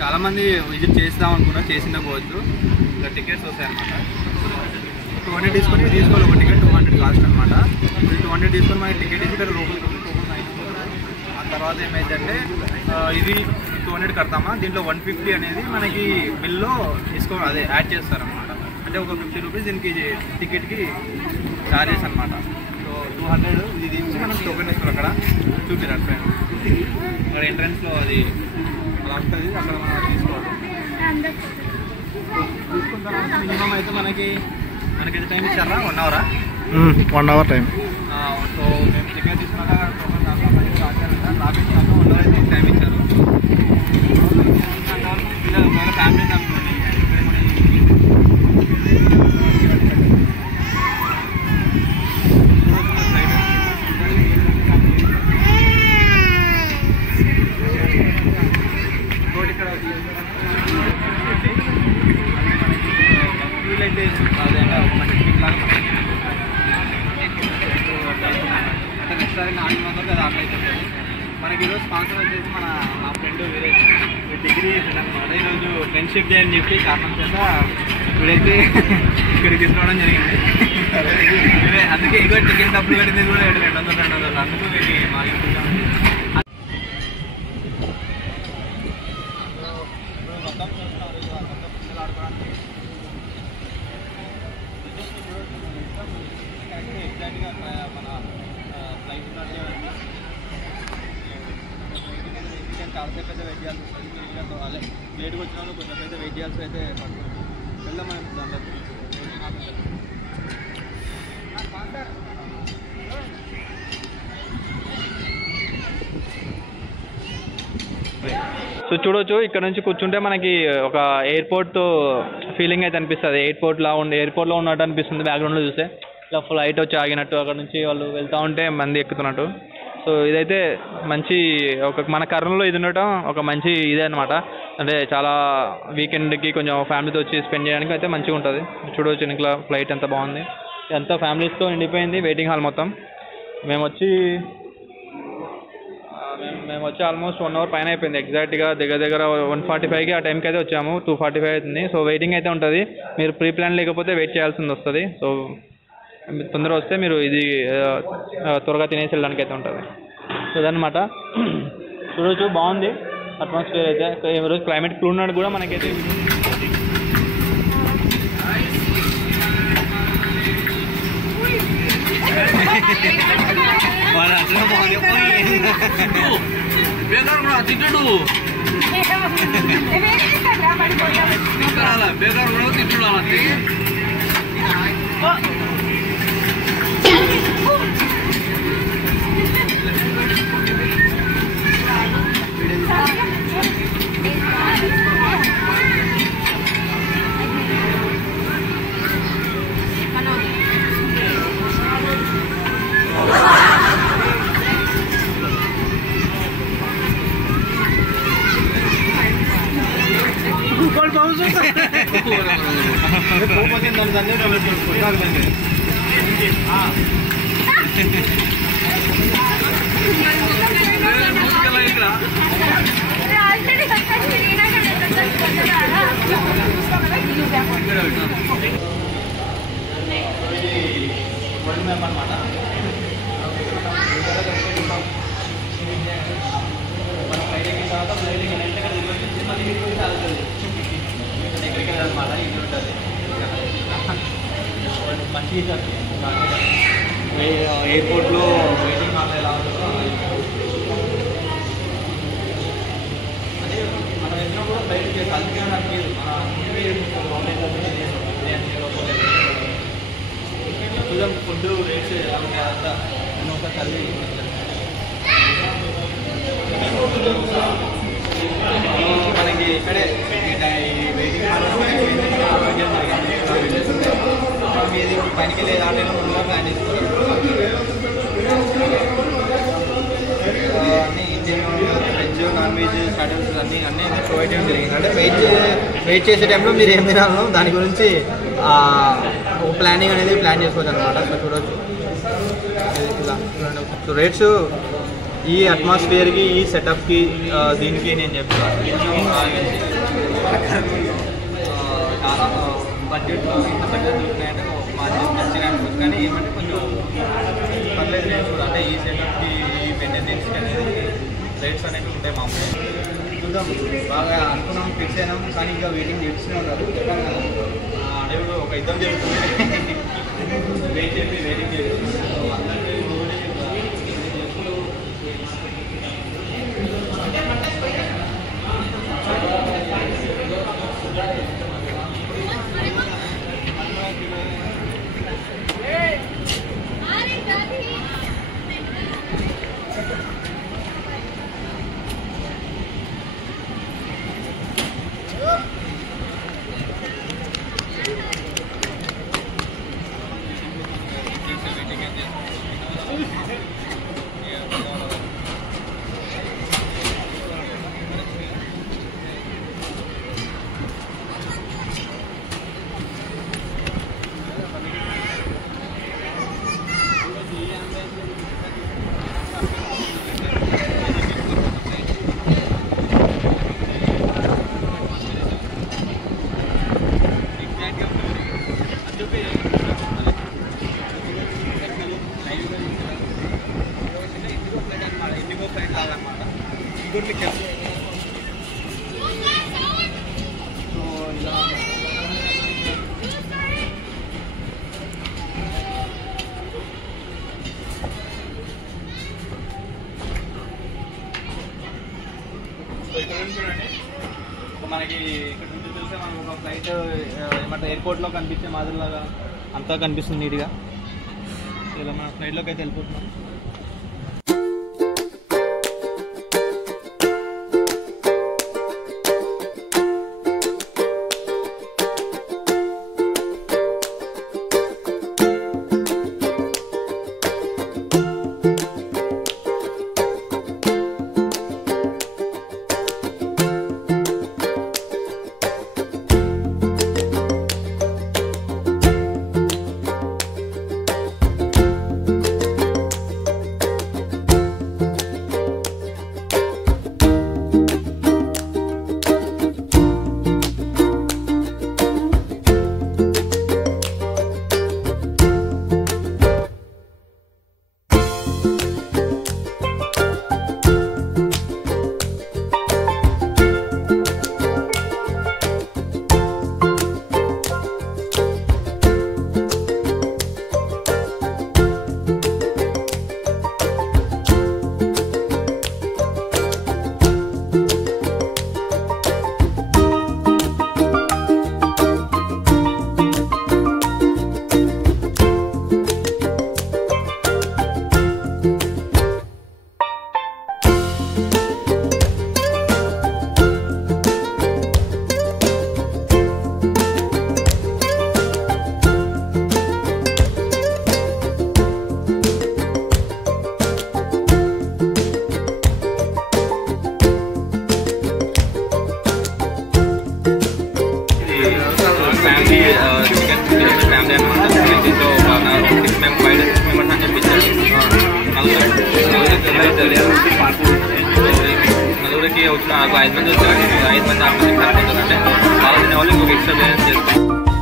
చాలామంది విజిట్ చేద్దాం అనుకున్నారు, చేసిందా పోవచ్చు. ఇంకా టికెట్స్ వస్తాయి అన్నమాట. 200 తీసుకోవాలి ఒక టికెట్, 200 కాస్ట్ అనమాట. 200 తీసుకొని మనకి టికెట్ ఇచ్చి ఇక్కడ లోపలికి అయిపోతుంది. ఆ తర్వాత ఏమైందంటే ఇది 200 కడతామా, దీంట్లో 150 అనేది మనకి బిల్లో డిస్కౌంట్ అదే యాడ్ చేస్తారనమాట. అంటే ఒక 50 రూపీస్ దీనికి టికెట్కి ఛార్జెస్ అనమాట. సో 200 ఇది ఇచ్చి మనం టోకెన్ ఇస్తాం. అక్కడ చూపిరు అక్కడ ఎంట్రన్స్లో అది అలా ఉంటుంది. అక్కడ మనం తీసుకోవాలి. తీసుకున్న తర్వాత మినిమం అయితే మనకైతే టైం ఇచ్చారా 1 అవరా? 1 అవర్ టైం. సో మేము టికెట్ తీసుకున్నాక టోకెన్ రాపించాక 1 అవర్ అయితే టైం ఇచ్చారు. ఒకవేళ ఫ్యామిలీ అనుకోండి మనకి ఈరోజు స్పాన్సర్ వచ్చేసి మా ఫ్రెండ్ వేరే డిగ్రీ ఫ్రెండ్ అనమాట. ఈరోజు ఫ్రెండ్షిప్ డే అని చెప్పి కారణం చేత ఇప్పుడైతే ఇక్కడికి తీసుకురావడం జరిగింది. అందుకే ఇంకో టికెట్ డబ్బులు కట్టింది కూడా 200 అందుకు మా మొత్తం ఎగ్జాక్ట్గా మన ఫ్లైట్ చాలాసేపు అయితే వెయిట్ చేయాల్సి వస్తుంది. అదే లేట్గా వచ్చిన వాళ్ళు కొంచెం అయితే వెయిట్ చేయాల్సి అయితే పడుతుంది. వెళ్దాం మనం దాంట్లో. సో చూడవచ్చు, ఇక్కడ నుంచి కూర్చుంటే మనకి ఒక ఎయిర్పోర్ట్ ఫీలింగ్ అయితే అనిపిస్తుంది. ఎయిర్పోర్ట్లో ఉన్నట్టు అనిపిస్తుంది బ్యాక్గ్రౌండ్లో చూస్తే. ఇలా ఫ్లైట్ వచ్చి ఆగినట్టు, అక్కడ నుంచి వాళ్ళు వెళ్తూ ఉంటే మంది ఎక్కుతున్నట్టు. సో ఇదైతే మంచి మన కర్నూలులో ఇది ఉండటం ఒక మంచి ఇదే అనమాట. అంటే చాలా వీకెండ్కి కొంచెం ఫ్యామిలీతో వచ్చి స్పెండ్ చేయడానికి అయితే మంచిగా ఉంటుంది. చూడవచ్చు ఇంట్లో ఫ్లైట్ ఎంత బాగుంది, ఎంత ఫ్యామిలీస్తో నిండిపోయింది వెయిటింగ్ హాల్ మొత్తం. మేము వచ్చి ఆల్మోస్ట్ 1 అవర్ పైన అయిపోయింది. ఎగ్జాక్ట్గా దగ్గర 1:45కి ఆ టైంకి అయితే వచ్చాము. 2:45 అవుతుంది. సో వెయిటింగ్ అయితే ఉంటుంది. మీరు ప్రీ ప్లాన్ లేకపోతే వెయిట్ చేయాల్సింది వస్తుంది. సో తొందరగా వస్తే మీరు ఇది త్వరగా తినేసి వెళ్ళడానికి అయితే ఉంటుంది. సో అదనమాట. చూడవచ్చు బాగుంది అట్మాస్ఫియర్ అయితే. ఈరోజు క్లైమేట్ కూల్ ఉన్నాడు కూడా మనకైతే. తింటాడు బేగారు కూడా తింటాడు అలా. అనమాట మన ఫ్లైట్ ఎక్కిన తర్వాత ఫ్లైట్ ఎక్కిన మళ్ళీ మీకు ఎక్కడికి వెళ్ళాలన్నమాట. ఇది ఉంటుంది మంచి ఎయిర్పోర్ట్లో వెయిటింగ్ హాల్ ఎలా ఉంటుందో అదే మనం వెళ్ళినప్పుడు ఫ్లైట్ కలిసి నాకు మన ఫుడ్ రేట్స్ ఎలా ఉంటాయి అంతా నేను ఒక కలిసి మనకి ఇక్కడే వెయిటింగ్ ఇది పనికి వెళ్ళే దాంట్లో ముందుగా ప్లాన్ చేసుకోవాలి. అన్నీ Indian veg non veg starters అన్నీ ప్రొవైడ్ చేయడం జరిగింది. అంటే వెయిట్ చేసే టైంలో మీరు ఏం తినాలో దాని గురించి ఒక ప్లానింగ్ అనేది ప్లాన్ చేసుకోవచ్చు అనమాట. సో చూడవచ్చు ఇలా రేట్స్ ఈ అట్మాస్ఫియర్కి ఈ సెటప్కి దీనికి నేను చెప్తాను చాలా బడ్జెట్లో ఇంత బడ్జెట్ దొరుకుతాయంటే మంచిగా అనిపిస్తుంది. కానీ ఏమంటే కొంచెం పర్లేదు రేట్స్ కూడా అంటే ఈ సెటప్కి ఈ పెండెంట్స్కి అనేది రేట్స్ అనేవి ఉంటాయి మామూలుగా. చూద్దాం, బాగా అనుకున్నాం, ఫిక్స్ అయినాం, కానీ ఇంకా వెయిటింగ్ చేస్తూనే ఉన్నారు. అంటే ఇప్పుడు ఒక యుద్ధం జరుగుతుంది, వెయిట్ చేసి వెయిటింగ్ చేస్తున్నాం. అందరికీ చూడండి, మనకి ఇక్కడ నుంచి చూస్తే మనకు ఒక ఫ్లైట్ ఏమంటే ఎయిర్పోర్ట్లో కనిపించే మాదిరిలాగా అంతా కనిపిస్తుంది నీట్గా. ఇలా మన ఫ్లైట్లోకి అయితే వెళ్ళిపోతున్నాం. నలుగురికి వచ్చిన 5 మంది వచ్చారు, 5 మంది 6 మంది కరెక్ట్ అవుతుందంటే వాళ్ళు తినే వాళ్ళు ఇంకొక ఎక్స్ట్రా పేమెంట్ చేస్తారు.